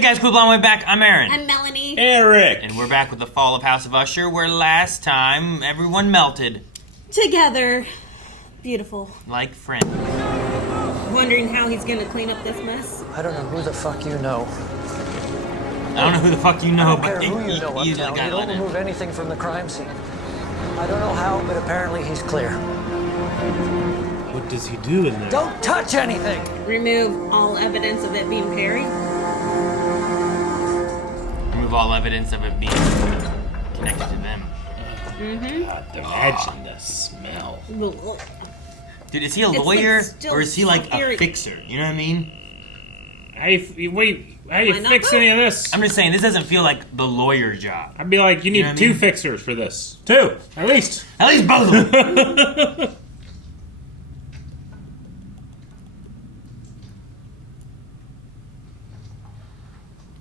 Hey guys, cool blonde way back. I'm Aaron. I'm Melanie. Eric. And we're back with the Fall of House of Usher, where last time everyone melted. Together. Beautiful. Like friends. Wondering how he's gonna clean up this mess. I don't know who the fuck you know. I don't know who the fuck you know, I don't but care who you know, you uptown. gotta You don't let it. remove anything from the crime scene. I don't know how, but apparently he's clear. What does he do in there? Don't touch anything! Remove all evidence of it being Perry. Remove all evidence of it being connected to them. God, imagine the smell. Dude, is he a It's lawyer still or is he like scary. a fixer? You know what I mean? How do you Why not fix both? any of this? I'm just saying, this doesn't feel like the lawyer job. I'd be like, you need know what I two mean? fixers for this. Two, at least. At least both of them.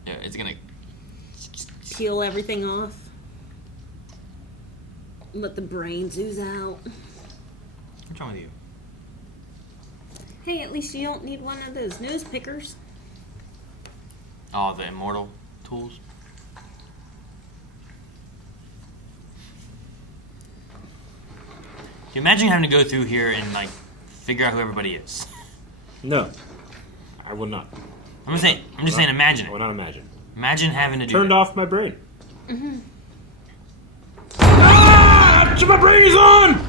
Yeah, it's gonna. Peel everything off. Let the brains ooze out. What's wrong with you? Hey, at least you don't need one of those nose pickers. Oh, the immortal tools. Can you imagine having to go through here and like figure out who everybody is? No, I will not. I'm just saying. Imagine I will it. not imagine. Imagine having to do. Turned that. off my brain. Ah! My brain is on!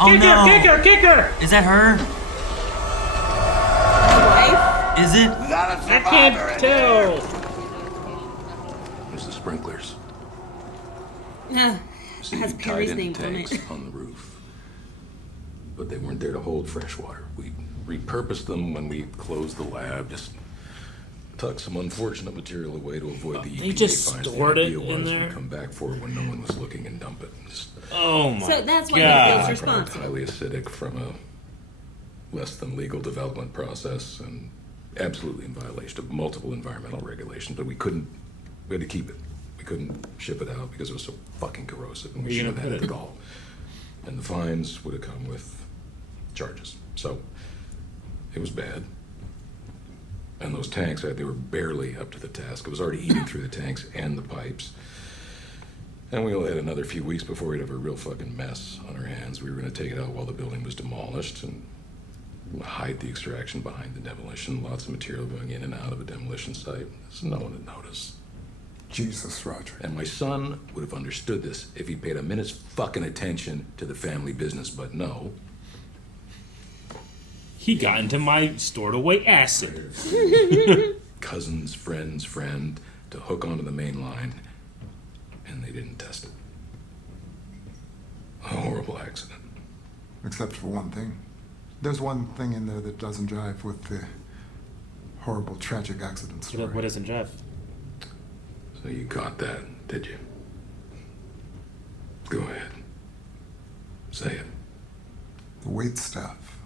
Oh no! Kick her! Is that her? Wife? Is it? I can't tell. There's the sprinklers. See, Has you tied Perry's in name on tanks it. on the roof. But they weren't there to hold fresh water. We repurposed them when we closed the lab. Just tucked some unfortunate material away to avoid the They EPA just fines. stored The it idea in was there? we'd come back for it when no one was looking and dump it. Just Oh my So that's why God. he feels byproduct, responsible. highly acidic from a less than legal development process and absolutely in violation of multiple environmental regulations. But we had to keep it. We couldn't ship it out because it was so fucking corrosive, and we Where you shouldn't have gonna had put it at all. And the fines would have come with charges. So it was bad. And those tanks, they were barely up to the task. It was already eating through the tanks and the pipes. And we only had another few weeks before we'd have a real fucking mess on our hands. We were going to take it out while the building was demolished and hide the extraction behind the demolition. Lots of material going in and out of a demolition site, so no one would notice. Jesus, Roger. And my son would have understood this if he paid a minute's fucking attention to the family business, but no. He got into my stored away acid. Cousin's friend's friend to hook onto the main line, and they didn't test it. A horrible accident. Except for one thing. There's one thing in there that doesn't jive with the horrible, tragic accident story. What doesn't jive? So you caught that, did you? Go ahead. Say it. The wait staff.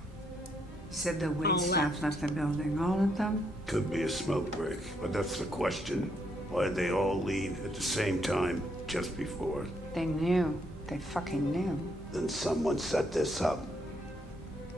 Said the wait All staff left the building, all of them? Could be a smoke break, but that's the question. Why did they all leave at the same time just before? They knew. They fucking knew. Then someone set this up.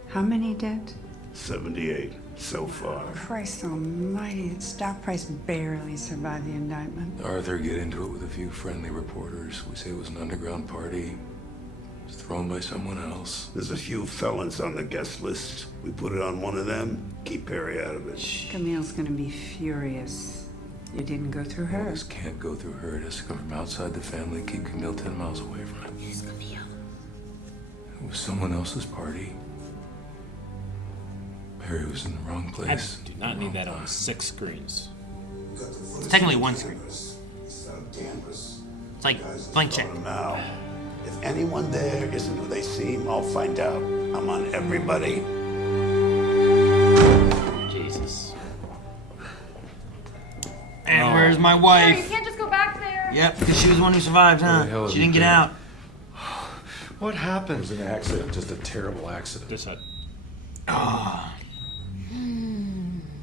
How many did? 78 so far. Christ almighty, the stock price barely survived the indictment. Arthur get into it with a few friendly reporters. We say it was an underground party. It was thrown by someone else. There's a few felons on the guest list. We put it on one of them, keep Perry out of it. Camille's gonna be furious. You didn't go through her. This can't go through her. It has to come from outside the family. Keep Camille 10 miles away from it. Yes, Camille. It was someone else's party. Perry was in the wrong I place. do not need that on 6 screens. It's technically one screen. It's like blank check. Now, if anyone there isn't who they seem, I'll find out. I'm on everybody. Jesus. And where's my Sir, you wife? can't just go back there. Yep, because she was the one who survived, Where the hell huh? have She you didn't get been? out. What It happened? was an accident, just a terrible accident. Just a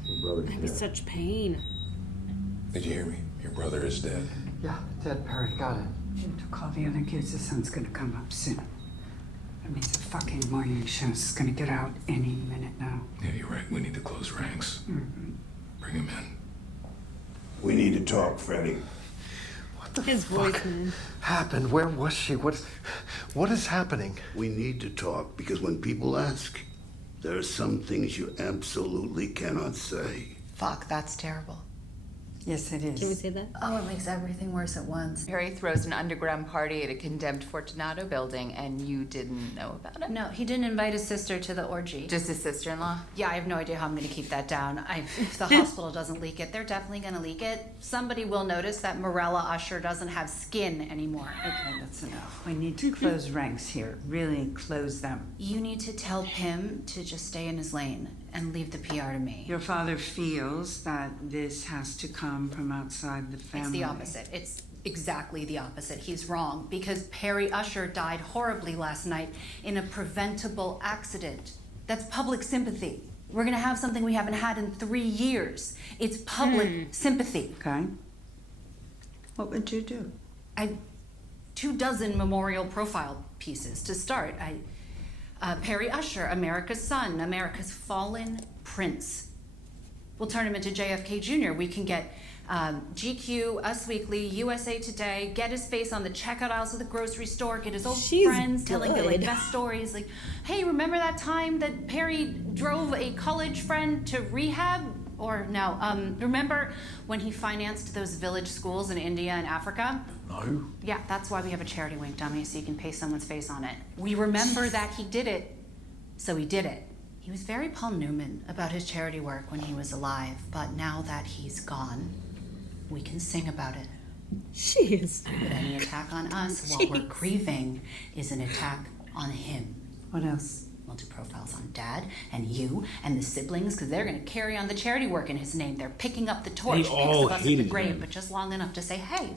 Your brother. That was such pain. Did you hear me? Your brother is dead. Yeah, dead Perry, got it. To call the other kids, the sun's gonna come up soon. That means the fucking morning show's gonna get out any minute now. Yeah, you're right. We need to close ranks. Bring him in. We need to talk, Freddie. His voice, man. Happened? Where was she? What is happening? We need to talk because when people ask, there are some things you absolutely cannot say. Fuck, that's terrible. Yes, it is. Can we say that? Oh, it makes everything worse at once. Harry throws an underground party at a condemned Fortunato building, and you didn't know about it? No, he didn't invite his sister to the orgy. Just his sister-in-law? Yeah, I have no idea how I'm going to keep that down. If the hospital doesn't leak it, they're definitely going to leak it. Somebody will notice that Morella Usher doesn't have skin anymore. Okay, that's enough. We need to close ranks here. Really close them. You need to tell Pym to just stay in his lane and leave the PR to me. Your father feels that this has to come from outside the family. It's the opposite. It's exactly the opposite. He's wrong because Perry Usher died horribly last night in a preventable accident. That's public sympathy. We're gonna have something we haven't had in 3 years. It's public sympathy. Okay. What would you do? 24 memorial profile pieces to start. Perry Usher, America's son, America's fallen prince. We'll turn him into JFK Jr. We can get GQ, Us Weekly, USA Today, get his face on the checkout aisles of the grocery store, get his old friends telling their best stories. Like, hey, remember that time that Perry drove a college friend to rehab? Or no, remember when he financed those village schools in India and Africa? No. Yeah, that's why we have a charity wing, dummy, so you can paste someone's face on it. We remember that he did it, so he did it. He was very Paul Newman about his charity work when he was alive, but now that he's gone, we can sing about it. Jeez. But any attack on us while we're grieving is an attack on him. What else? We'll do profiles on Dad and you and the siblings because they're going to carry on the charity work in his name. They're picking up the torch. They all Pics of us at the hated grave, him. but just long enough to say, hey,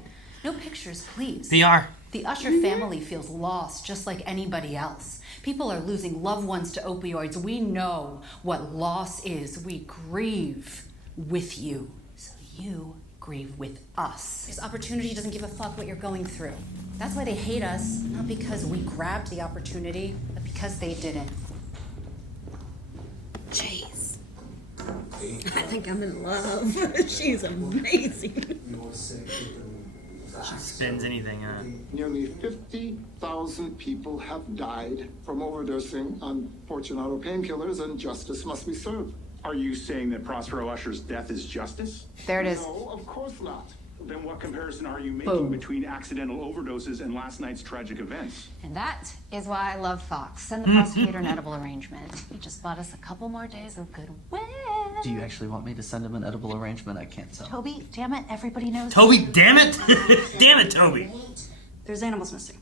no pictures, please. PR. The Usher family feels lost just like anybody else. People are losing loved ones to opioids. We know what loss is. We grieve with you. So you grieve with us. This opportunity doesn't give a fuck what you're going through. That's why they hate us, not because we grabbed the opportunity, but because they didn't. Jeez. I think I'm in love. She's amazing. She spins anything, huh? Nearly 50,000 people have died from overdosing on Fortunato painkillers, and justice must be served. Are you saying that Prospero Usher's death is justice? There it is. No, of course not. Then what comparison are you making Boom. between accidental overdoses and last night's tragic events? And that is why I love Fox. Send the prosecutor an edible arrangement. He just bought us a couple more days of goodwill. Do you actually want me to send him an edible arrangement? I can't tell. Toby, damn it, everybody knows. Toby, damn it! Damn it, Toby! There's animals missing.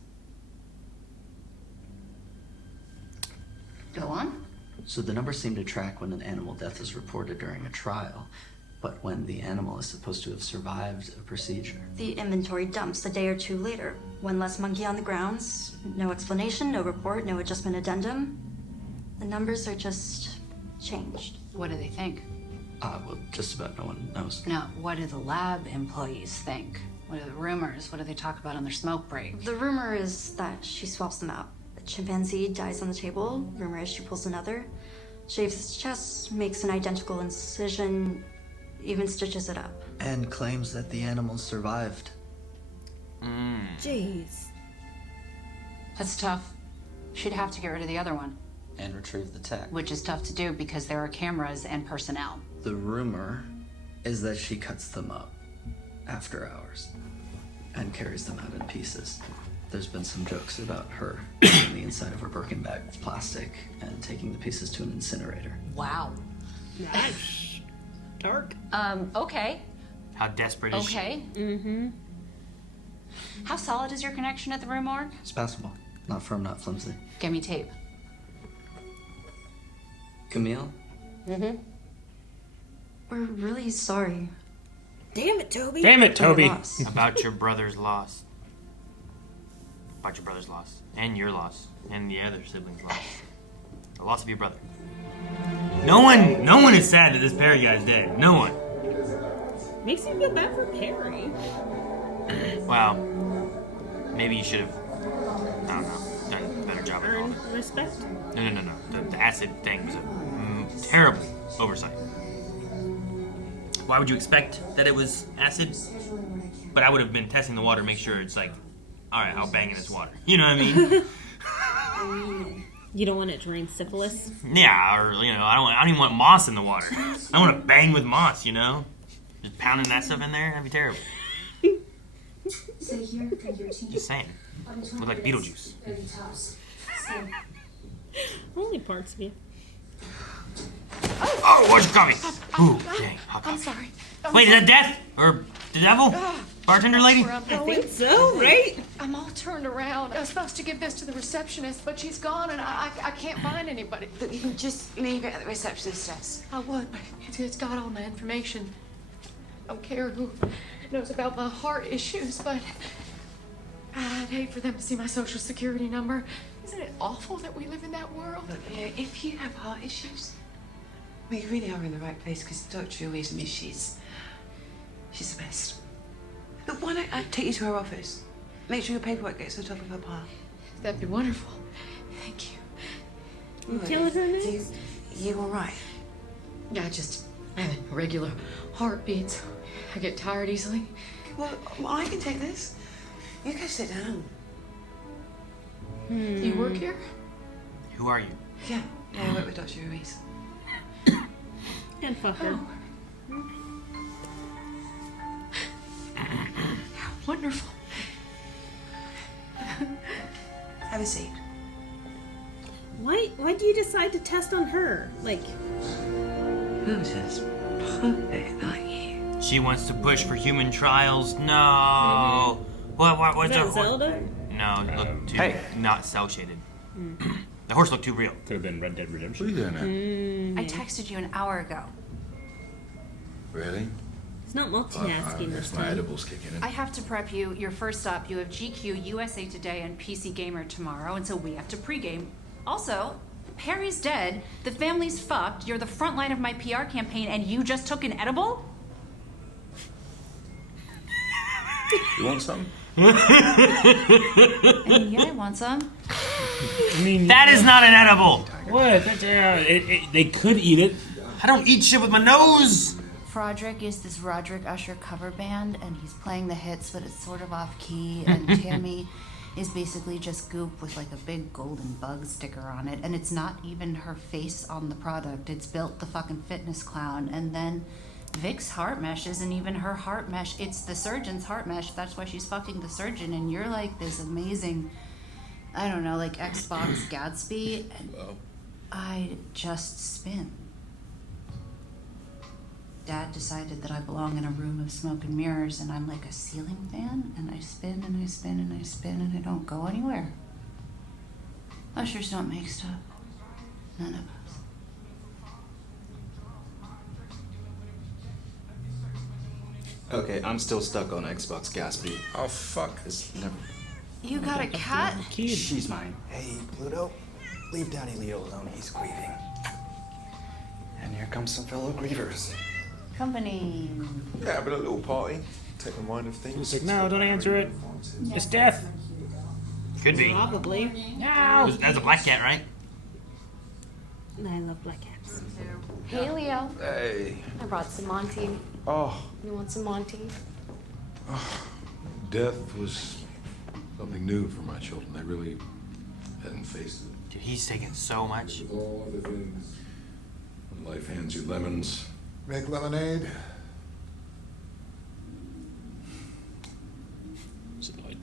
Go on. So the numbers seem to track when an animal death is reported during a trial, but when the animal is supposed to have survived a procedure. The inventory dumps a day or two later. One less monkey on the grounds. No explanation, no report, no adjustment addendum. The numbers are just changed. What do they think? Well, just about no one knows. No, what do the lab employees think? What are the rumors? What do they talk about on their smoke break? The rumor is that she swaps them out. The chimpanzee dies on the table. Rumor is she pulls another. Shaves its chest, makes an identical incision, even stitches it up. And claims that the animal survived. Jeez. That's tough. She'd have to get rid of the other one. And retrieve the tech. Which is tough to do because there are cameras and personnel. The rumor is that she cuts them up after hours and carries them out in pieces. There's been some jokes about her in the inside of her Birkin bag with plastic and taking the pieces to an incinerator. Wow. That's dark. Okay. How desperate is she? Okay. Mm-hmm. How solid is your connection at the Rue Morgue? It's passable. Not firm, not flimsy. Give me tape. Camille? Mm-hmm. We're really sorry. Damn it, Toby. Damn it, Toby. About your brother's loss. About your brother's loss. And your loss. And the other sibling's loss. The loss of your brother. No one is sad that this Perry guy's dead. No one. Makes you feel bad for Perry. Wow. Maybe you should have, I don't know, done a better job of all of it. Respect. No. The acid thing was a terrible oversight. why would you expect that it was acid? But I would have been testing the water to make sure it's like, all right, I'll bang in this water. You know what I mean? You don't want it to rain syphilis? Yeah, or I don't even want moss in the water. I want to bang with moss. Just pounding that stuff in there, that'd be terrible. Just saying. Look like Beetlejuice. Only parts of you. Oh, what's coming? Ooh, dang, hot coffee. I'm sorry. Wait, is that Death? Or the devil? Bartender lady? I think so, right? I'm all turned around. I was supposed to give this to the receptionist, but she's gone and I can't find anybody. Look, you can just leave it at the receptionist's desk. I would, but it's got all my information. I don't care who knows about my heart issues, but I'd hate for them to see my social security number. Isn't it awful that we live in that world? Look, if you have heart issues, we really are in the right place because Dr. Louise, she's the best. Look, why don't I take you to her office? Make sure your paperwork gets to the top of her pile. That'd be wonderful. Thank you. You killing her next? You all right? Yeah, just having regular heartbeats. I get tired easily. Well, I can take this. You go sit down. You work here? Who are you? Yeah, I work with Dr. Louise. And fuck her. Wonderful. Have a seat. Why do you decide to test on her? Like, who's this perfect like you? She wants to push for human trials. No. What's is that her Zelda? No, it looked too not cell shaded. The horse looked too real. Could have been Red Dead Redemption. What are you doing I texted you an hour ago. Really? It's not multitasking this My time. edibles kicking in. I have to prep you. Your first up, you have GQ, USA Today, and PC Gamer tomorrow, and so we have to pregame. Also, Perry's dead, the family's fucked, you're the front line of my PR campaign, and you just took an edible? You want some? Yeah, I want some. I mean, that is not an edible. What? They could eat it. I don't eat shit with my nose. Frodrick is this Roderick Usher cover band, and he's playing the hits, but it's sort of off key. And Tammy is basically just goop with like a big golden bug sticker on it, and it's not even her face on the product. It's built the fucking fitness clown, and then Vic's heart mesh isn't even her heart mesh. It's the surgeon's heart mesh. That's why she's fucking the surgeon, and you're like this amazing, I don't know, like Xbox Gatsby, and I just spin. Dad decided that I belong in a room of smoke and mirrors, and I'm like a ceiling fan, and I spin and I spin and I spin and I don't go anywhere. Ushers don't make stuff. None of us. Okay, I'm still stuck on Xbox Gatsby. Oh, fuck. It's never... You got a cat? She's mine. Hey, Pluto, leave Daddy Leo alone. He's grieving. And here comes some fellow grievers. Company. Yeah, but a little party. Take my mind of things. He's like, no, don't answer it. It's Death. Could be. Probably. No. That's a black cat, right? I love black cats. Hey, Leo. Hey. I brought some Monty. Oh. You want some Monty? Death was something new for my children. They really hadn't faced it. Dude, he's taking so much. With all the things. When life hands you lemons. Make lemonade.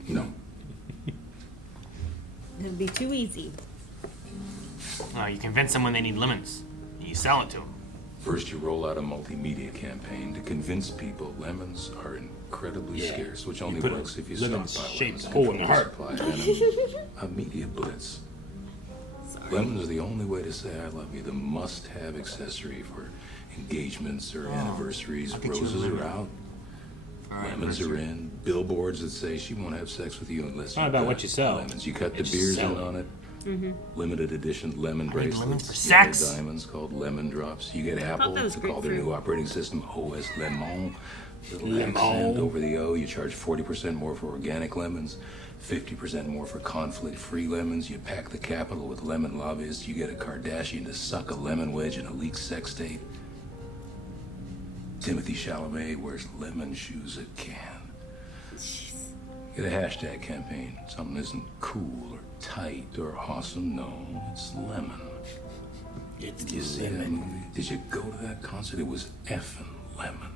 No. It'd be too easy. No, you convince them when they need lemons. You sell it to them. First, you roll out a multimedia campaign to convince people lemons are incredibly scarce, which only put works if you lemons stockpile shaped lemons, hole in the control heart. supply, and a media blitz. Lemons are the only way to say I love you, the must-have accessory for engagements or anniversaries. Roses are out. Lemons are in. Billboards that say she won't have sex with you unless Not you about got what you sell. lemons. You cut the It's beers in selling. on it. Mm-hmm. Limited edition lemon I need lemons bracelets, for yellow sex. diamonds called lemon drops. You get thought Apple that was to call their grapefruit. new operating system OS Lemon. Little Lemon. accent over the O. You charge 40% more for organic lemons, 50% more for conflict-free lemons. You pack the capital with lemon lobbyists. You get a Kardashian to suck a lemon wedge in a leaked sex tape. Timothy Chalamet wears lemon shoes at Cannes. Get a hashtag campaign. Something isn't cool or tight or awesome. No, it's lemon. Did you see that movie? Did you go to that concert? It was effing lemon.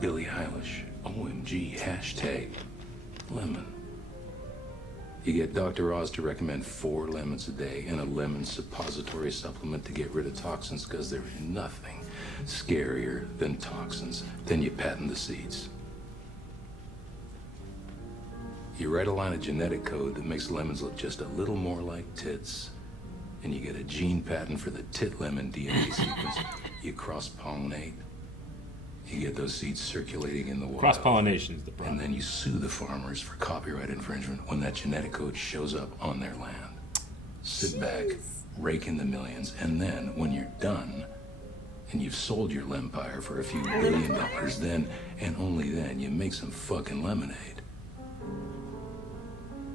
Billie Eilish, OMG, hashtag lemon. You get Dr. Oz to recommend 4 lemons a day and a lemon suppository supplement to get rid of toxins, because there's nothing scarier than toxins. Then you patent the seeds. You write a line of genetic code that makes lemons look just a little more like tits, and you get a gene patent for the tit lemon DNA sequence. You cross-pollinate. You get those seeds circulating in the wild. Cross-pollination is the problem. And then you sue the farmers for copyright infringement when that genetic code shows up on their land. Sit back, rake in the millions, and then when you're done, and you've sold your lempire for a few $1 billion, then, and only then, you make some fucking lemonade.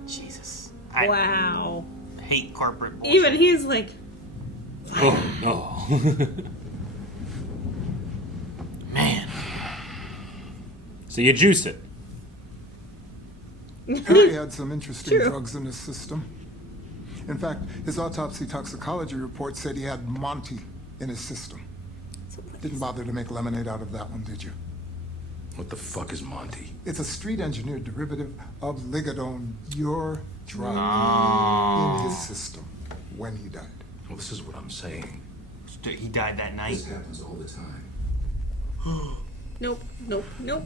Jesus. Wow. I hate corporate bullshit. Even he's like, Oh, no. Man. So you juice it. Harry had some interesting True. drugs in his system. In fact, his autopsy toxicology report said he had Monty in his system. Didn't bother to make lemonade out of that one, did you? What the fuck is Monty? It's a street-engineered derivative of Ligadone, your drug, Oh. in his system when he died. Well, this is what I'm saying. He died that night. This happens all the time. nope, nope, nope.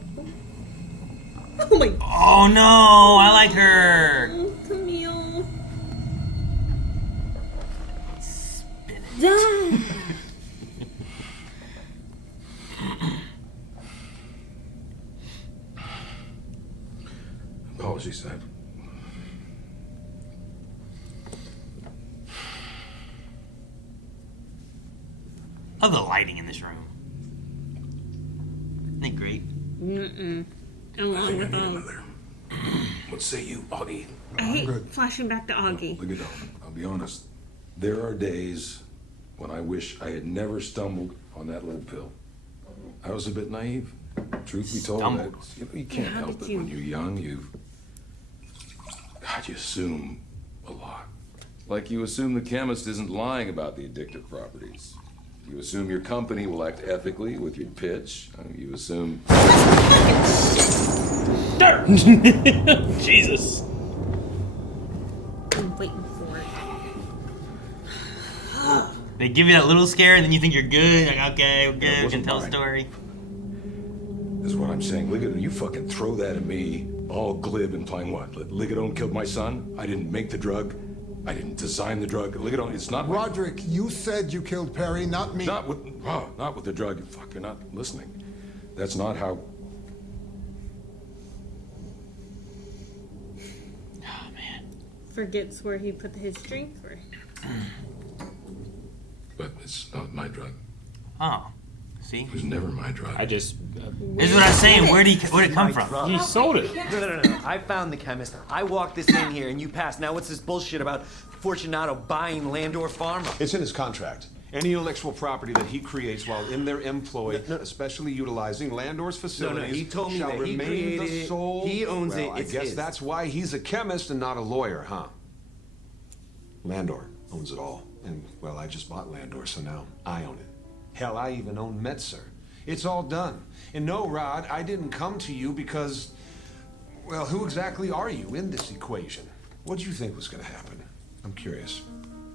Oh my. Oh no, I like her. Oh, Camille. Die. Apologies, I... Love the lighting in this room. Isn't it great? Mm-mm. Along with all. What say you, Augie? I hate flashing back to Augie. Look at that. I'll be honest. There are days when I wish I had never stumbled on that little pill. I was a bit naive. Truth be told, you can't help it when you're young. You assume a lot. Like you assume the chemist isn't lying about the addictive properties. You assume your company will act ethically with your pitch. You assume... Jesus. I'm waiting for it. They give you that little scare, and then you think you're good. Like, okay, we're good. We can tell a story. This is what I'm saying. Ligadone, you fucking throw that at me, all glib, implying what? Ligadone killed my son? I didn't make the drug. I didn't design the drug. Ligadone, it's not... Roderick, you said you killed Perry, not me. Not with the drug. Fuck, you're not listening. That's not how... Oh, man. Forgets where he put his drink, or... But it's not my drug. Oh. See? It was never my drug. I just... This is what I'm saying. Where'd it come from? He sold it. No. I found the chemist. I walked this in here and you passed. Now what's this bullshit about Fortunato buying Landor Farm? It's in his contract. Any intellectual property that he creates while in their employ, especially utilizing Landor's facilities, he told me shall that he remain created the it, sole. he owns it, I it's guess his. that's why he's a chemist and not a lawyer, huh? Landor owns it all. And, well, I just bought Landor, so now I own it. Hell, I even own Metzer. It's all done. And no, Rod, I didn't come to you because, well, who exactly are you in this equation? What did you think was going to happen? I'm curious.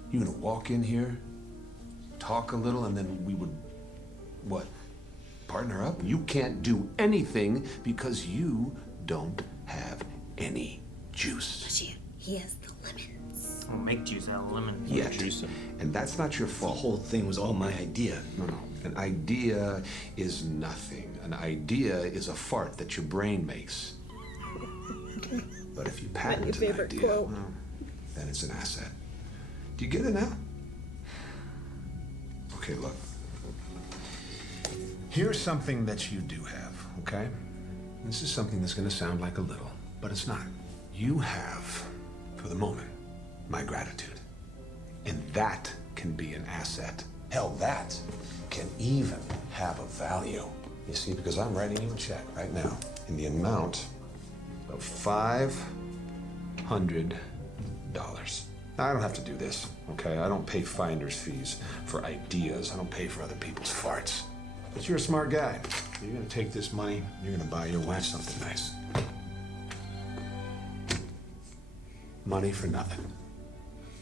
You gonna walk in here, talk a little, and then we would, what, partner up? You can't do anything because you don't have any juice. He has the lemons. We'll make juice out of lemon. Yet. And that's not your fault. The whole thing was all my idea. No. An idea is nothing. An idea is a fart that your brain makes. But if you patent an idea, well, then it's an asset. Do you get it now? Okay, look. Here's something that you do have, okay? This is something that's gonna sound like a little, but it's not. You have, for the moment, my gratitude. And that can be an asset Hell, that can even have a value. You see, because I'm writing you a check right now in the amount of $500. Now, I don't have to do this, okay? I don't pay finder's fees for ideas. I don't pay for other people's farts. But you're a smart guy. You're gonna take this money, you're gonna buy your wife something nice. Money for nothing.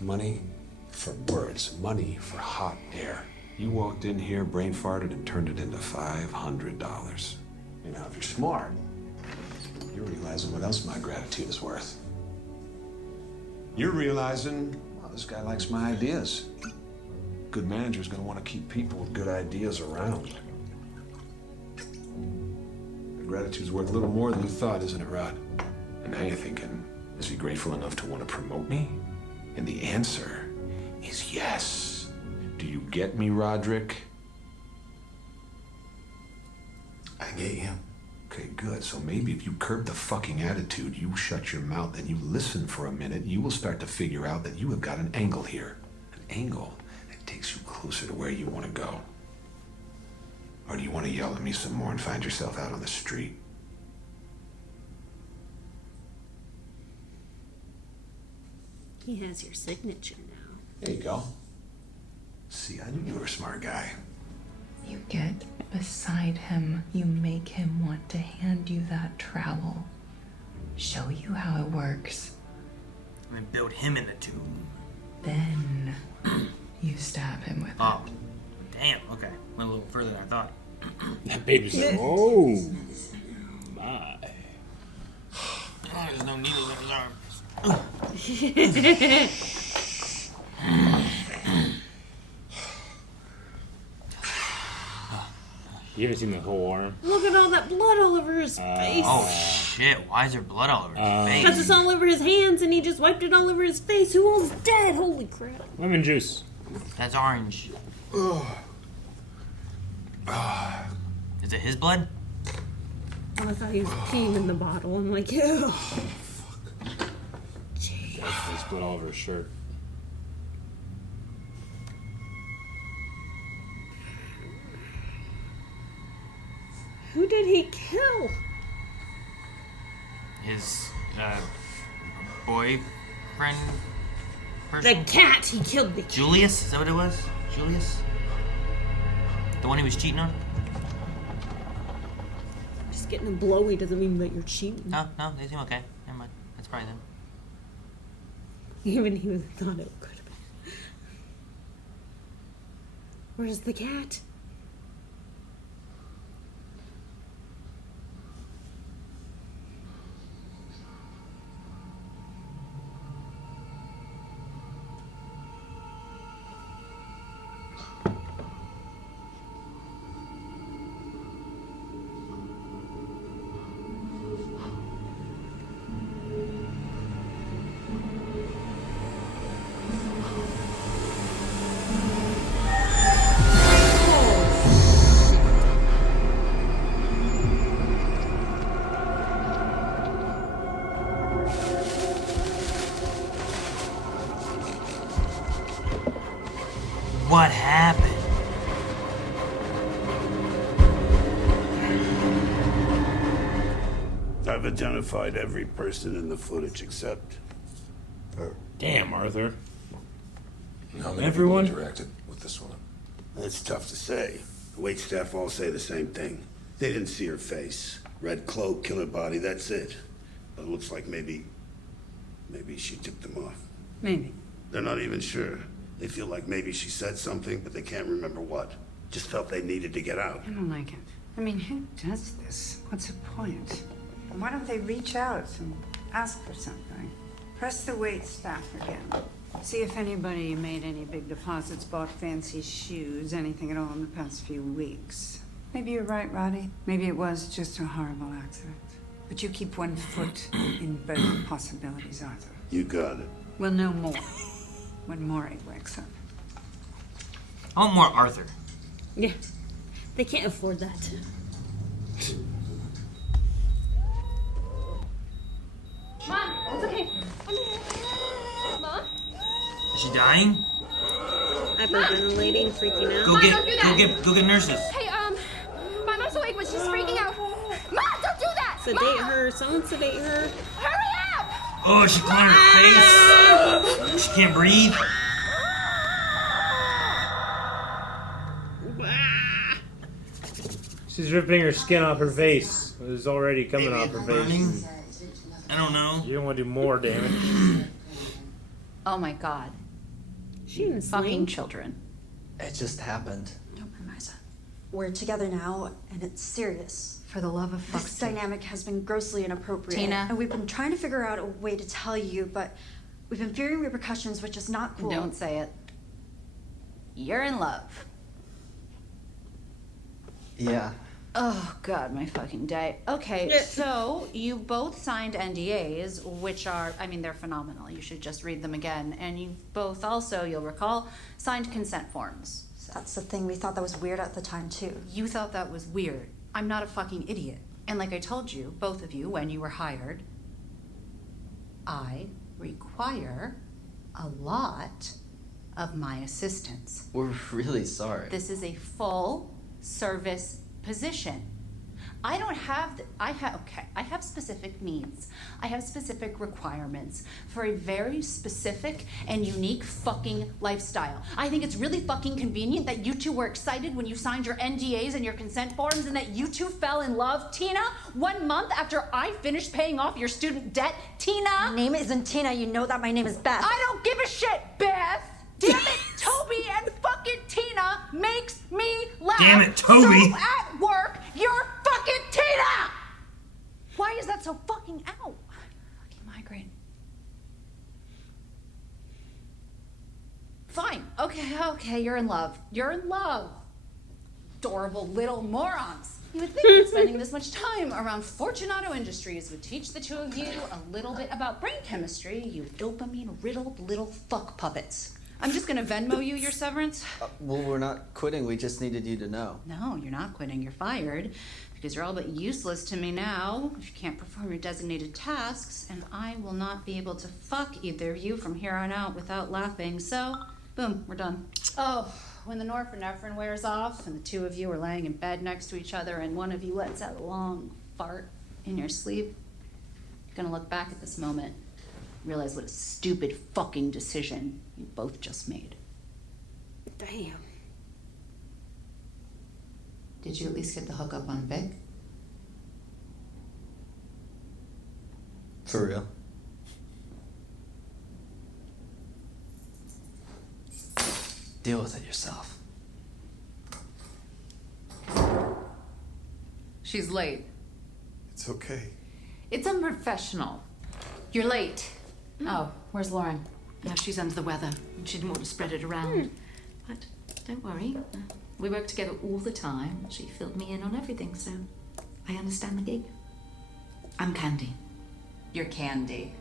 Money for words. Money for hot air. You walked in here, brain farted, and turned it into $500. You know, if you're smart, you're realizing what else my gratitude is worth. You're realizing, well, this guy likes my ideas. Good manager's gonna want to keep people with good ideas around. Gratitude's worth a little more than you thought, isn't it, Rod? And now you're thinking, is he grateful enough to want to promote me? And the answer is yes. Do you get me, Roderick? I get you. Okay, good. So maybe if you curb the fucking attitude, you shut your mouth and you listen for a minute, you will start to figure out that you have got an angle here. An angle that takes you closer to where you want to go. Or do you want to yell at me some more and find yourself out on the street? He has your signature now. There you go. See, I knew you were a smart guy. You get beside him, you make him want to hand you that trowel. Show you how it works. And then build him in the tomb. Then you stab him with Oh. Damn, okay. Went a little further than I thought. That baby's like, oh my. Oh, there's no needle in his arm. You haven't seen the whole arm? Look at all that blood all over his face. Oh shit, why is there blood all over his face? Because it's all over his hands and he just wiped it all over his face. Who all's dead? Holy crap. Lemon juice. That's orange. Is it his blood? Oh, I thought he was peeing in the bottle. I'm like, ew. There's blood all over his shirt. Who did he kill? His, boyfriend person? The cat. He killed the cat. Julius? Is that what it was? Julius? The one he was cheating on? Just getting a blowy doesn't mean that you're cheating. No, they seem okay. Never mind. That's probably them. Even he thought it could have been. Where's the cat? What happened? I've identified every person in the footage except her. Damn, Arthur. How many Everyone? people interacted with this woman? That's tough to say. The waitstaff all say the same thing. They didn't see her face. Red cloak, killer body, that's it. But it looks like maybe she tipped them off. Maybe. They're not even sure. They feel like maybe she said something, but they can't remember what. Just felt they needed to get out. I don't like it. I mean, who does this? What's the point? Why don't they reach out and ask for something? Press the wait staff again. See if anybody made any big deposits, bought fancy shoes, anything at all in the past few weeks. Maybe you're right, Roddy. Maybe it was just a horrible accident. But you keep one foot in both possibilities, Arthur. You got it. We'll know more when Maury wakes up. I want more Arthur. Yeah. They can't afford that. Mom, it's okay. Mom? Is she dying? Hyperventilating. lady freaking out. Go get nurses. Hey, my mom's awake, but she's freaking out. Mom, don't do that! Sedate her. Someone sedate her. Hurry up! Oh, she clawing her face. She can't breathe. She's ripping her skin off her face. It was already coming off her face. I don't know. You don't want to do more damage. Oh my god. She didn't fucking children. It just happened. We're together now, and it's serious. For the love of fuck's This sake. dynamic has been grossly inappropriate. Tina. And we've been trying to figure out a way to tell you, but we've been fearing repercussions, which is not cool. Don't say it. You're in love. Yeah. Oh god, my fucking day. Okay, so you both signed NDAs, which are, I mean, they're phenomenal. You should just read them again. And you both also, you'll recall, signed consent forms. That's the thing. We thought that was weird at the time, too. You thought that was weird. I'm not a fucking idiot. And like I told you, both of you, when you were hired, I require a lot of my assistance. We're really sorry. This is a full service position. I don't have, I have specific needs. I have specific requirements for a very specific and unique fucking lifestyle. I think it's really fucking convenient that you two were excited when you signed your NDAs and your consent forms and that you two fell in love. Tina, 1 month after I finished paying off your student debt, Tina. My name isn't Tina. You know that my name is Beth. I don't give a shit, Beth. Damn it, Toby and fucking Tina makes me laugh. Damn it, Toby. So at work, you're fucking Tina. Why is that so fucking out? Fucking migraine. Fine. Okay, you're in love. You're in love. Adorable little morons. You would think that spending this much time around Fortunato Industries would teach the two of you a little bit about brain chemistry, you dopamine-riddled little fuck puppets. I'm just gonna Venmo you your severance. Well, we're not quitting. We just needed you to know. No, you're not quitting. You're fired because you're all but useless to me now if you can't perform your designated tasks, and I will not be able to fuck either of you from here on out without laughing. So, boom, we're done. Oh, when the norepinephrine wears off and the two of you are laying in bed next to each other and one of you lets out a long fart in your sleep, you're gonna look back at this moment, realize what a stupid fucking decision you both just made. Damn. Did you at least get the hookup on Vic? For real? Deal with it yourself. She's late. It's okay. It's unprofessional. You're late. Oh, where's Lauren? She's under the weather. She didn't want to spread it around. But don't worry. We work together all the time. She filled me in on everything, so I understand the gig. I'm Candy. You're Candy.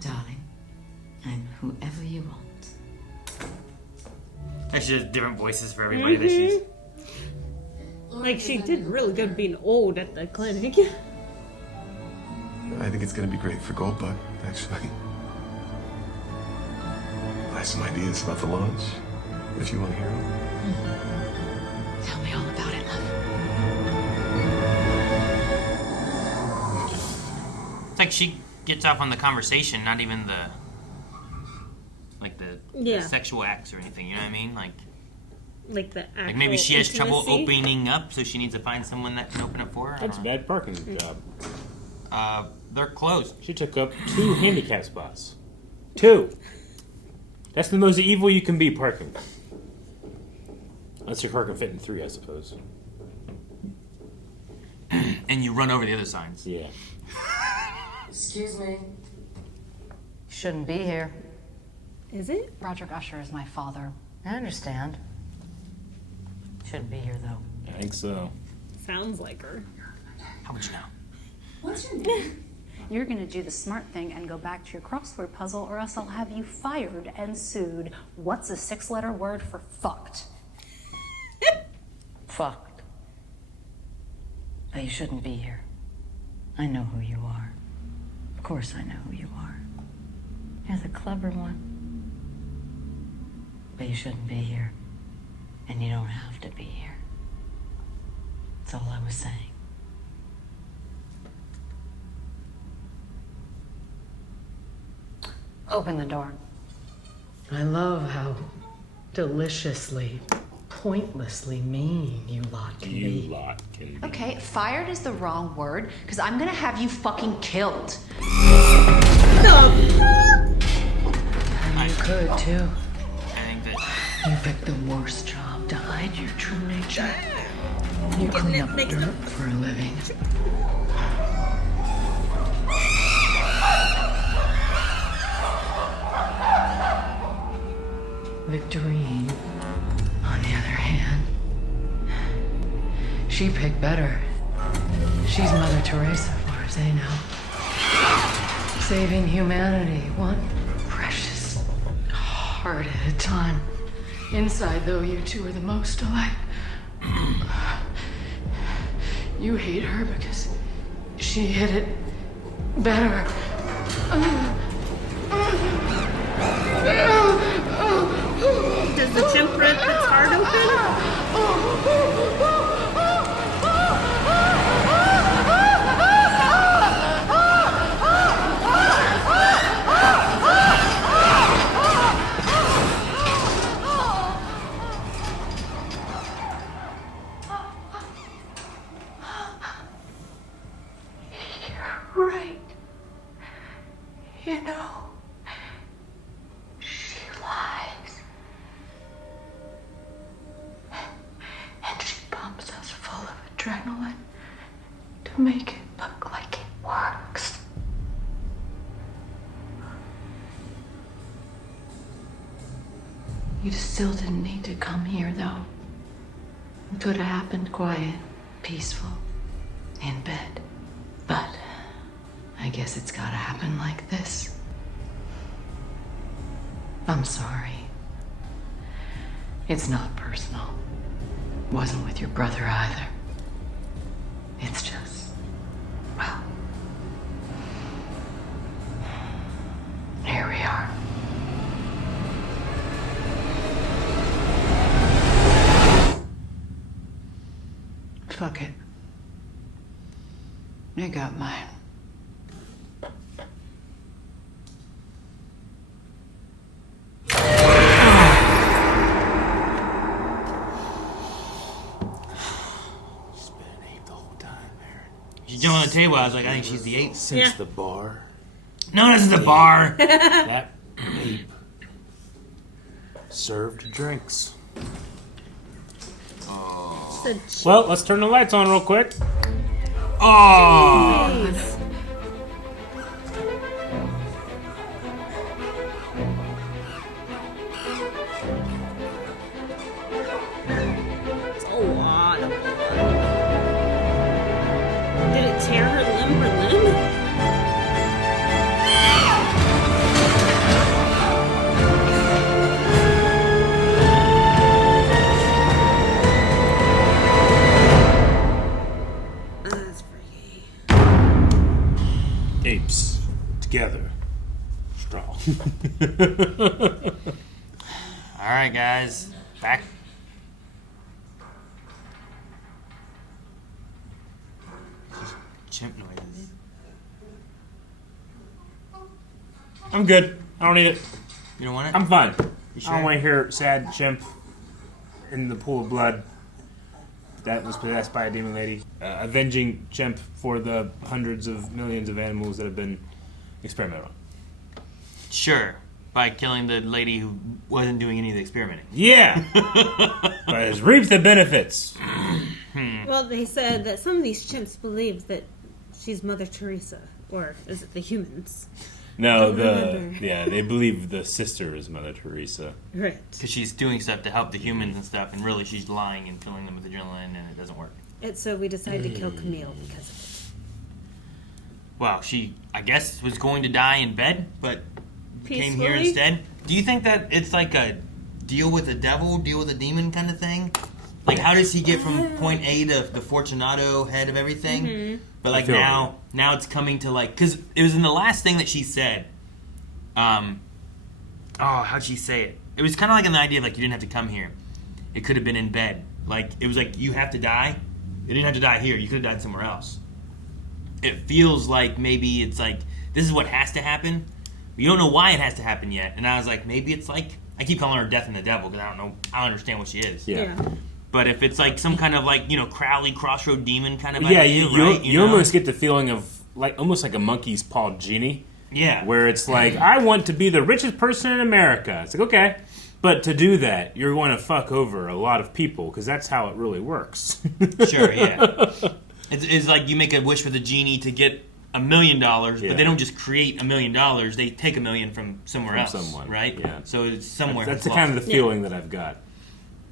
Darling. I'm whoever you want. She has different voices for everybody that she's. Like, she did really good being old at the clinic. I think it's gonna be great for Goldbug, actually. I have some ideas about the launch, if you want to hear them. Tell me all about it, love. It's like she gets off on the conversation, not even the Yeah. sexual acts or anything. You know what I mean? Like the actual like maybe she has trouble intimacy. opening up, so she needs to find someone that can open up for her. I That's a don't know. bad parking job. They're closed. She took up 2 handicap spots. 2. That's the most evil you can be parking. Unless your car can fit in 3, I suppose. And you run over the other signs. Yeah. Excuse me. Shouldn't be here. Is it? Roderick Usher is my father. I understand. Shouldn't be here, though. I think so. Sounds like her. How would you know? What's your name? You're gonna do the smart thing and go back to your crossword puzzle, or else I'll have you fired and sued. What's a 6-letter word for fucked? Fucked. But you shouldn't be here. I know who you are. Of course I know who you are. You're the clever one. But you shouldn't be here. And you don't have to be here. That's all I was saying. Open the door. I love how deliciously, pointlessly mean you lot can be. Okay, fired is the wrong word, because I'm gonna have you fucking killed. And you could, too. I think that You picked the worst job to hide your true nature. You clean up dirt for a living. Victorine, on the other hand, she picked better. She's Mother Teresa, far as I know. Saving humanity, one precious heart at a time. Inside, though, you two are the most alike. You hate her because she hit it better. Does the chimp rip its heart open? You're right. You know, she lies. And she pumps us full of adrenaline to make it look like it works. You still didn't need to come here, though. It could have happened quiet, peaceful, in bed. But I guess it's gotta happen like this. I'm sorry. It's not personal. Wasn't with your brother either. It's just, well, here we are. Fuck it. I got mine. She jumped on the table. I was like, I think she's the ape. Since the bar. No, this is the bar. That ape served drinks. Well, let's turn the lights on real quick. Oh! It's a lot of blood. Did it tear her limb or limb? Apes together, strong. All right, guys, back. Chimp noises. I'm good. I don't need it. You don't want it? I'm fine. You sure? I don't want to hear sad chimp in the pool of blood that was possessed by a demon lady. Avenging chimp for the hundreds of millions of animals that have been experimented on. Sure, by killing the lady who wasn't doing any of the experimenting. Yeah! But has reaped the benefits. Well, they said that some of these chimps believe that she's Mother Teresa. Or is it the humans? No, Don't remember. they believe the sister is Mother Teresa. Right. Because she's doing stuff to help the humans and stuff, and really she's lying and filling them with adrenaline, and it doesn't work. And so we decided to kill Camille because of it. Well, she, I guess, was going to die in bed, but came here Peacefully? instead. Do you think that it's like a deal with the devil, deal with a demon kind of thing? Like, how does he get from point A to the Fortunato head of everything? Mhm. But like now it's coming to like, because it was in the last thing that she said. How'd she say it? It was kind of like an idea of like you didn't have to come here. It could have been in bed. Like it was like you have to die. You didn't have to die here. You could have died somewhere else. It feels like maybe it's like this is what has to happen. But you don't know why it has to happen yet. And I was like, maybe it's like I keep calling her Death and the Devil because I don't understand what she is. Yeah. But if it's like some kind of like Crowley crossroad demon kind of Yeah, idea, you right? you almost get the feeling of like almost like a monkey's paw genie. Yeah. Where it's like, I want to be the richest person in America. It's like, okay. But to do that, you're going to fuck over a lot of people because that's how it really works. Sure, yeah. It's like you make a wish for the genie to get $1 million, but they don't just create $1 million. They take $1 million from somewhere else, someone, right? yeah. So it's somewhere. That's the kind of the feeling that I've got.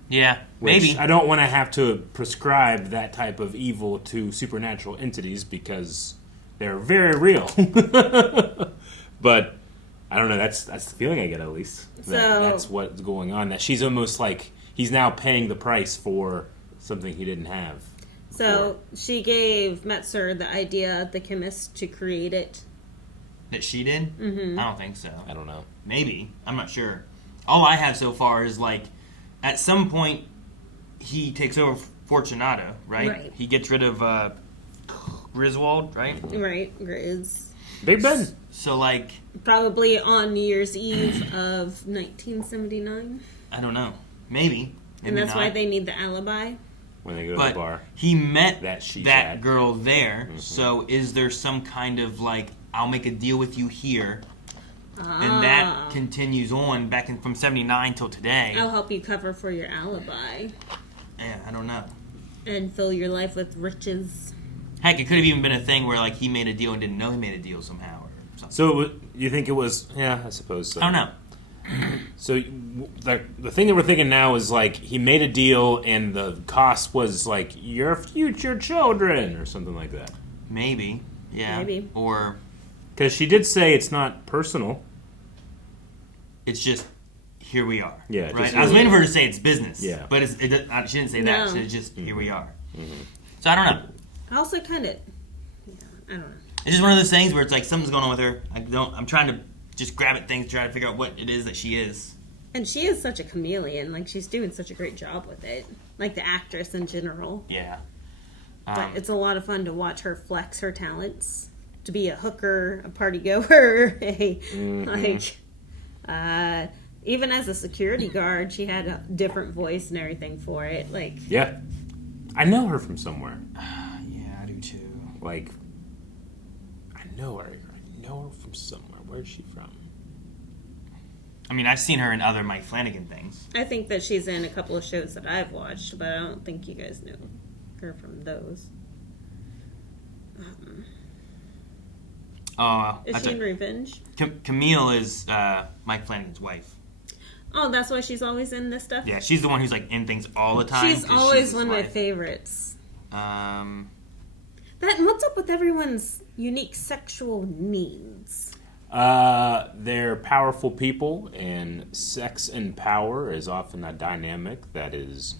Yeah, Which maybe. I don't want to have to prescribe that type of evil to supernatural entities because they're very real. But I don't know. That's the feeling I get, at least. That's what's going on. That she's almost like he's now paying the price for something he didn't have. So she gave Metzer the idea, the chemist, to create it. That she did? Mm-hmm. I don't think so. I don't know. Maybe. I'm not sure. All I have so far is like, at some point, he takes over Fortunato, right? Right. He gets rid of Griswold, right? Right, Grizz. Big Ben. So like, probably on New Year's Eve of 1979. I don't know. Maybe. And that's not. why they need the alibi. When they go But to the bar. he met that girl there. So is there some kind of like, I'll make a deal with you here, and that continues on back from 79 till today. I'll help you cover for your alibi. Yeah, I don't know. And fill your life with riches. Heck, it could have even been a thing where like he made a deal and didn't know he made a deal somehow or something. So you think it was? Yeah, I suppose so. I don't know. So the thing that we're thinking now is like he made a deal and the cost was like your future children or something like that. Maybe, yeah. Maybe. Or because she did say it's not personal. It's just here we are. Yeah, right. I was waiting for her to say it's business. Yeah, but she didn't say that. No. She said just here we are. Mm-hmm. So I don't know. I also kind of, I don't know. It's just one of those things where it's like something's going on with her. I'm trying to just grab at things, try to figure out what it is that she is. And she is such a chameleon. Like, she's doing such a great job with it. Like, the actress in general. Yeah. But it's a lot of fun to watch her flex her talents. To be a hooker, a party goer, even as a security guard, she had a different voice and everything for it. Like, yeah. I know her from somewhere. Yeah, I do too. Like, I know her from somewhere. Where's she from? I mean, I've seen her in other Mike Flanagan things. I think that she's in a couple of shows that I've watched, but I don't think you guys know her from those. Is she in Revenge? Camille is Mike Flanagan's wife. Oh, that's why she's always in this stuff? Yeah, she's the one who's like in things all the time. She's always one of my favorites. What's up with everyone's unique sexual needs? They're powerful people, and sex and power is often a dynamic that is,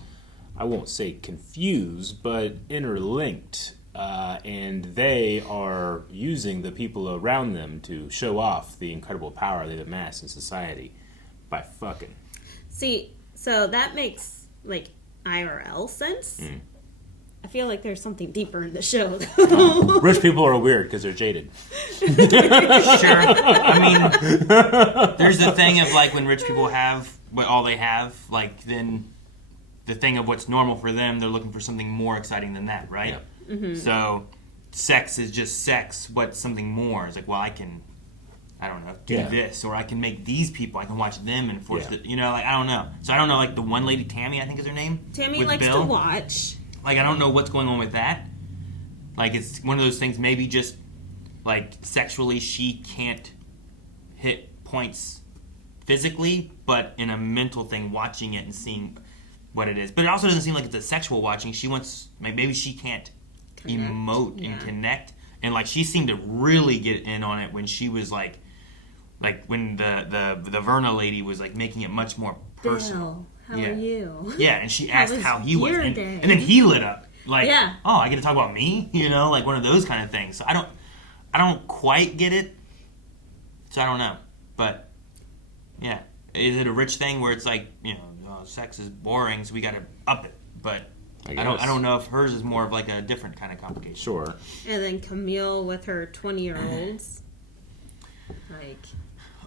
I won't say confused, but interlinked. And they are using the people around them to show off the incredible power they've amassed in society by fucking. See, so that makes, like, IRL sense. I feel like there's something deeper in the show. Rich people are weird because they're jaded. Sure. I mean, there's the thing of, like, when rich people have what all they have, like, then the thing of what's normal for them, they're looking for something more exciting than that, right? Yep. Mm-hmm. So sex is just sex. What's something more? It's like, well, I can, I don't know, do this, or I can make these people, I can watch them and force it. You know, like, I don't know. So I don't know, like the one lady, Tammy, I think is her name. Tammy with likes Bill. to watch. Like, I don't know what's going on with that. Like, it's one of those things, maybe just, like, sexually she can't hit points physically, but in a mental thing, watching it and seeing what it is. But it also doesn't seem like it's a sexual watching. She wants, like, maybe she can't emote and connect. And, like, she seemed to really get in on it when she was, like when the Verna lady was, like, making it much more personal. Bill, how are you? Yeah, and she asked how he was. And day? then he lit up. Like, yeah. Oh, I get to talk about me? You know, like one of those kind of things. So I don't quite get it. So I don't know. But, yeah. Is it a rich thing where it's like, sex is boring, so we got to up it? But I don't know if hers is more of like a different kind of complication. Sure. And then Camille with her 20-year-olds. Like.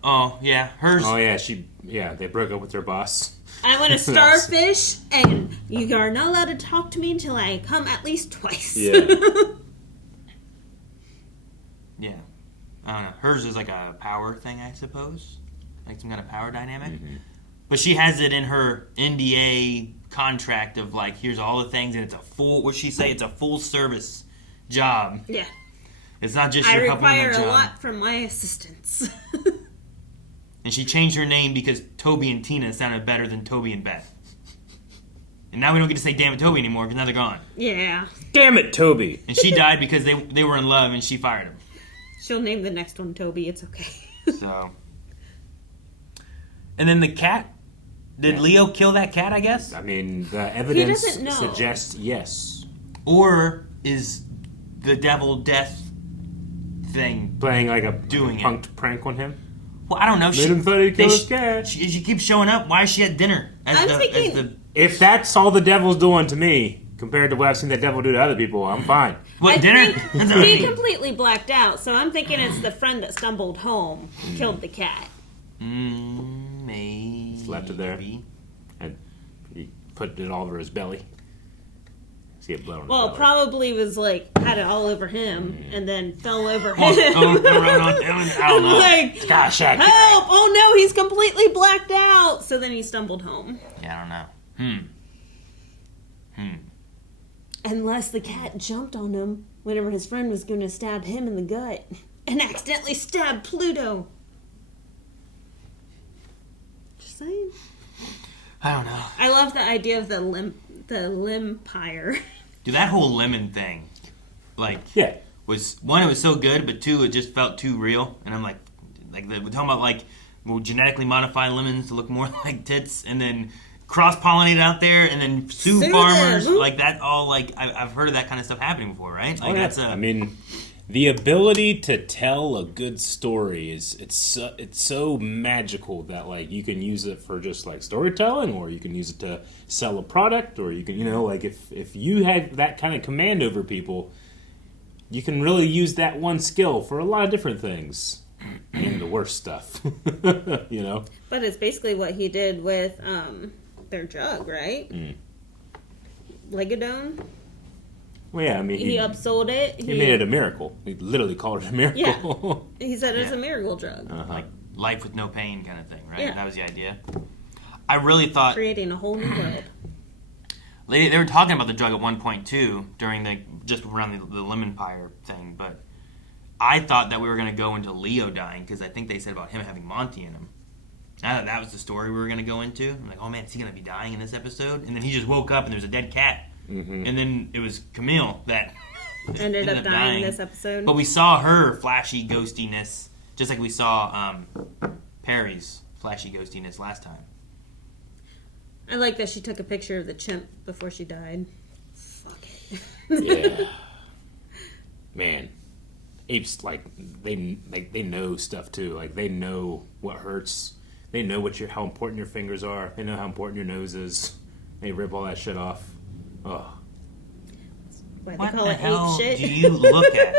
Oh yeah, hers. Oh yeah, they broke up with their boss. I want a starfish, and you are not allowed to talk to me until I come at least twice. Yeah. Yeah. I don't know. Hers is like a power thing, I suppose. Like some kind of power dynamic. Mm-hmm. But she has it in her NDA contract of like, here's all the things, and it's a full, what'd she say? It's a full service job. Yeah. It's not just I your helping require them job. a lot from my assistants. And she changed her name because Toby and Tina sounded better than Toby and Beth. And now we don't get to say damn it Toby anymore because now they're gone. Yeah. Damn it, Toby. And she died because they were in love and she fired him. She'll name the next one Toby. It's okay. So. And then the cat. Did Leo kill that cat, I guess? I mean, the evidence doesn't know. suggests yes. Or is the devil death thing playing like a punked prank on him? Well, I don't know. Made him thought he'd kill his cat. She keeps showing up. Why is she at dinner? If that's all the devil's doing to me, compared to what I've seen the devil do to other people, I'm fine. What, I dinner? think he completely blacked out, so I'm thinking it's the friend that stumbled home killed the cat. Maybe. Just left it there. And he put it all over his belly. See it blood on his belly. Probably was like, had it all over him, and then fell over him. I don't know. Like, gosh, help! Oh no, he's completely blacked out. So then he stumbled home. Yeah, I don't know. Unless the cat jumped on him whenever his friend was going to stab him in the gut and accidentally stabbed Pluto. Just saying. I don't know. I love the idea of the limpire. Dude, that whole lemon thing, was one, it was so good, but two, it just felt too real. And I'm like we're talking about we'll genetically modify lemons to look more like tits, and then cross-pollinate out there, and then sue farmers, like that. All I've heard of that kind of stuff happening before, right? Like that's I mean, the ability to tell a good story it's so magical that you can use it for just storytelling, or you can use it to sell a product, or you can if you have that kind of command over people, you can really use that one skill for a lot of different things, and the worst stuff. But it's basically what he did with their jug, right? Legodone. Well, yeah, I mean, he upsold it. He made it a miracle. He literally called it a miracle. Yeah. He said it's a miracle drug. like life with no pain kind of thing, right? Yeah. That was the idea. I really thought creating a whole new world. They were talking about the drug at one point too during just around the lemon pyre thing, but I thought that we were going to go into Leo dying because I think they said about him having Monty in him. I thought that was the story we were going to go into. I'm like, oh man, is he going to be dying in this episode? And then he just woke up and there's a dead cat. Mm-hmm. And then it was Camille that ended up dying in this episode. But we saw her flashy ghostiness, just like we saw Perry's flashy ghostiness last time. I like that she took a picture of the chimp before she died. Fuck it. Yeah. Man. Apes, they know stuff too. They know what hurts. They know how important your fingers are. They know how important your nose is. They rip all that shit off. Oh. Why what they call the it hell ape shit? do you look at?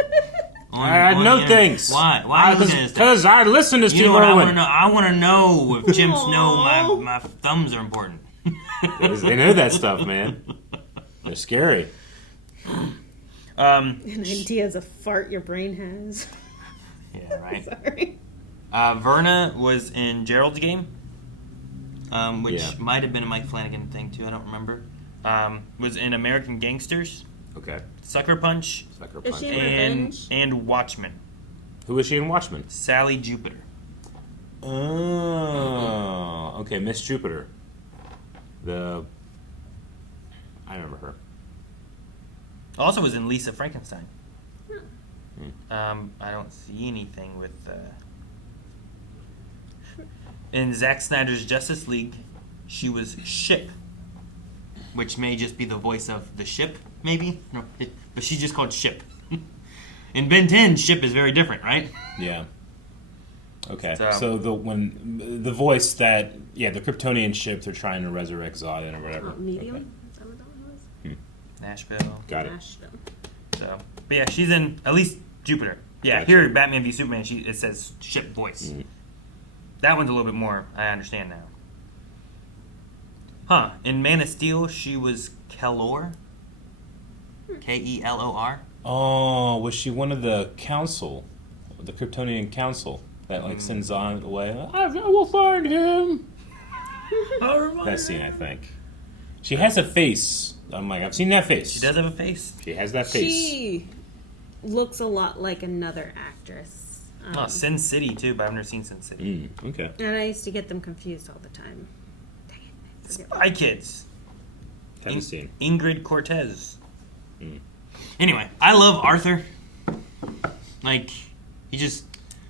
I know things. Why? Why are you looking at this? Because I listen to Steve Irwin. I want to know if chimps know my thumbs are important. They know that stuff, man. They're scary. An idea is a fart your brain has. Yeah, right. Sorry. Verna was in Gerald's game, which Yeah. might have been a Mike Flanagan thing too. I don't remember. Was in American Gangsters. Okay. Sucker Punch. Is she in Revenge? And Watchmen. Who is she in Watchmen? Sally Jupiter. Oh, okay, Miss Jupiter. I remember her. Also was in Lisa Frankenstein. I don't see anything with. In Zack Snyder's Justice League, she was Ship, which may just be the voice of the ship, maybe. No, but she's just called Ship. In Ben 10, Ship is very different, right? Yeah. Okay, so the voice that the Kryptonian ships are trying to resurrect Zod or whatever. Medium? Okay. Is that what that one was? Nashville. Got it. Nashville. So, but yeah, she's in at least Jupiter. Yeah, Gotcha. here Batman v Superman, it says ship voice. That one's a little bit more. I understand now. Huh? In Man of Steel, she was Kelor. Kelor. Oh, was she one of the council, the Kryptonian council that sends Zod away? I will find him. That scene, I think. She has a face. I'm like, I've seen that face. She does have a face. She has that face. She looks a lot like another actress. Sin City too, but I've never seen Sin City. Okay. And I used to get them confused all the time. Dang it. I forget. Spy Kids. Haven't seen. Ingrid Cortez. Anyway, I love Arthur. Like, he just...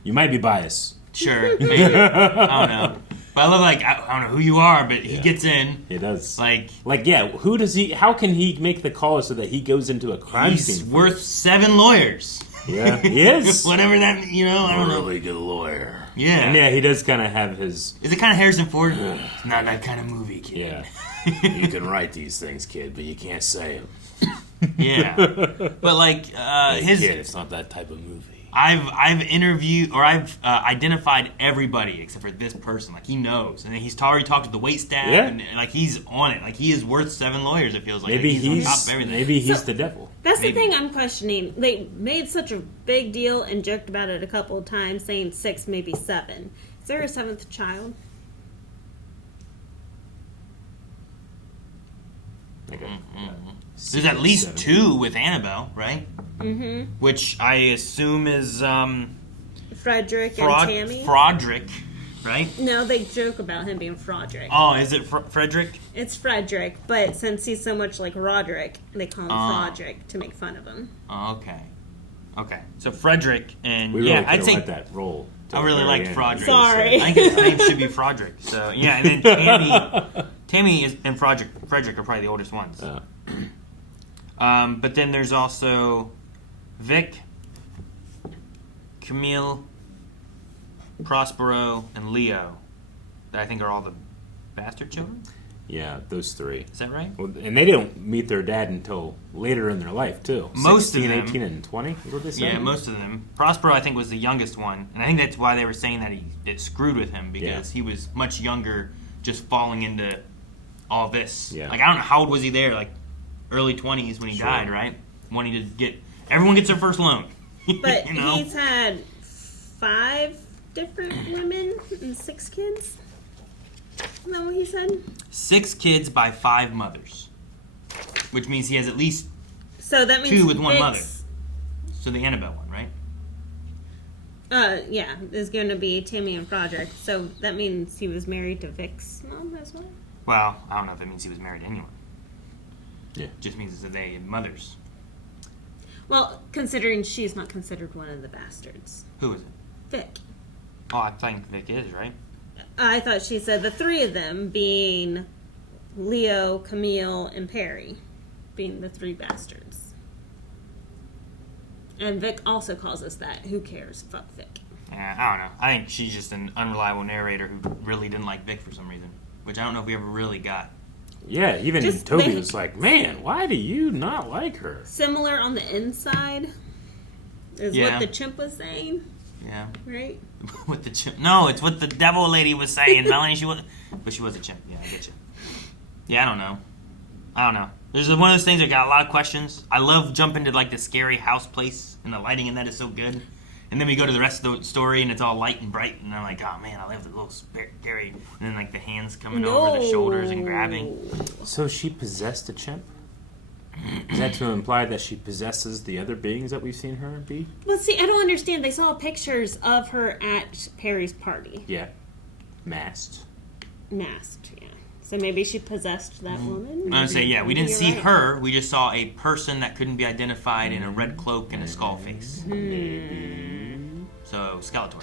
You might be biased. Sure, maybe. I don't know. But I love, like, I don't know who you are, but he gets in. He does. Like, who does he... How can he make the call so that he goes into a crime scene? He's worth 7 lawyers. Yeah, he is. Whatever that, I don't know. Really good lawyer. Yeah. And he does kind of have his... Is it kind of Harrison Ford? It's not that kind of movie, kid. Yeah. You can write these things, kid, but you can't say them. Yeah. But, like, his... Kid, it's not that type of movie. I've interviewed, or I've identified everybody except for this person. Like, he knows. And then he's already talked to the wait staff. Yeah. And, like, he's on it. Like, he is worth 7 lawyers, it feels like. Maybe like, he's on top of everything. Maybe he's the devil. That's the thing I'm questioning. They made such a big deal and joked about it a couple of times, saying 6, maybe 7. Is there a 7th child? There's at least 2 with Annabelle, right? Mm-hmm. Which I assume is Frederick and Tammy? Frodrick, right? No, they joke about him being Frodrick. Oh, is it Frederick? It's Frederick, but since he's so much like Roderick, they call him Frodrick to make fun of him. Oh, okay. So Frederick and We really I'd say let that roll. I really liked Frodrick. Sorry. I think his name should be Frodrick. So yeah, and then Tammy and Frederick are probably the oldest ones. But then there's also Vic, Camille, Prospero, and Leo. That I think are all the bastard children. Yeah, those 3. Is that right? Well, and they don't meet their dad until later in their life, too. Most 16, of them. 18, and 20, is what they say? Yeah, most of them. Prospero, I think, was the youngest one. And I think that's why they were saying that it screwed with him, because he was much younger, just falling into all this. Yeah. Like, I don't know, how old was he there? Like, early 20s when he died, right? Wanting to get... Everyone gets their first loan. But you know? he's had 5 different women and 6 kids? Isn't that what he said? 6 kids by 5 mothers. Which means he has at least So that means 2 with one Vic's- mother. So the Annabelle one, right? Yeah, is going to be Tammy and Froderick. So that means he was married to Vic's mom as well? Well, I don't know if that means he was married to anyone. Yeah. Just means that they had mothers. Well, considering she's not considered one of the bastards. Who is it? Vic. Oh, I think Vic is, right? I thought she said the 3 of them being Leo, Camille, and Perry being the 3 bastards. And Vic also calls us that. Who cares? Fuck Vic. Yeah, I don't know. I think she's just an unreliable narrator who really didn't like Vic for some reason. Which I don't know if we ever really got. Yeah, even Just Toby they- was like, man, why do you not like her? Similar on the inside is Yeah. what the chimp was saying, Yeah. right? With the chimp. No, it's what the devil lady was saying, Melanie. But she was a chimp. Yeah, I get you. Yeah, I don't know. There's one of those things that got a lot of questions. I love jumping to like the scary house place, and the lighting in that is so good. And then we go to the rest of the story, and it's all light and bright, and I'm like, oh man, I love the little scary. And then like the hands coming over the shoulders and grabbing. So she possessed a chimp? Is that to imply that she possesses the other beings that we've seen her be? Well, see, I don't understand. They saw pictures of her at Perry's party. Yeah. Masked. Masked, yeah. So maybe she possessed that woman? I'm gonna say, yeah, we didn't You're see right. her. We just saw a person that couldn't be identified in a red cloak and a skull face. So, Skeletor.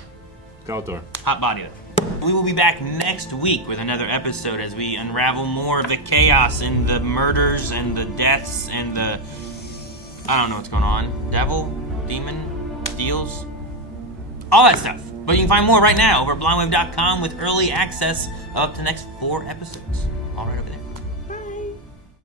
Skeletor. Hot body. We will be back next week with another episode as we unravel more of the chaos and the murders and the deaths and the... I don't know what's going on. Devil? Demon? Deals? all that stuff. But you can find more right now over at blindwave.com with early access of up to the next 4 episodes. All right over there.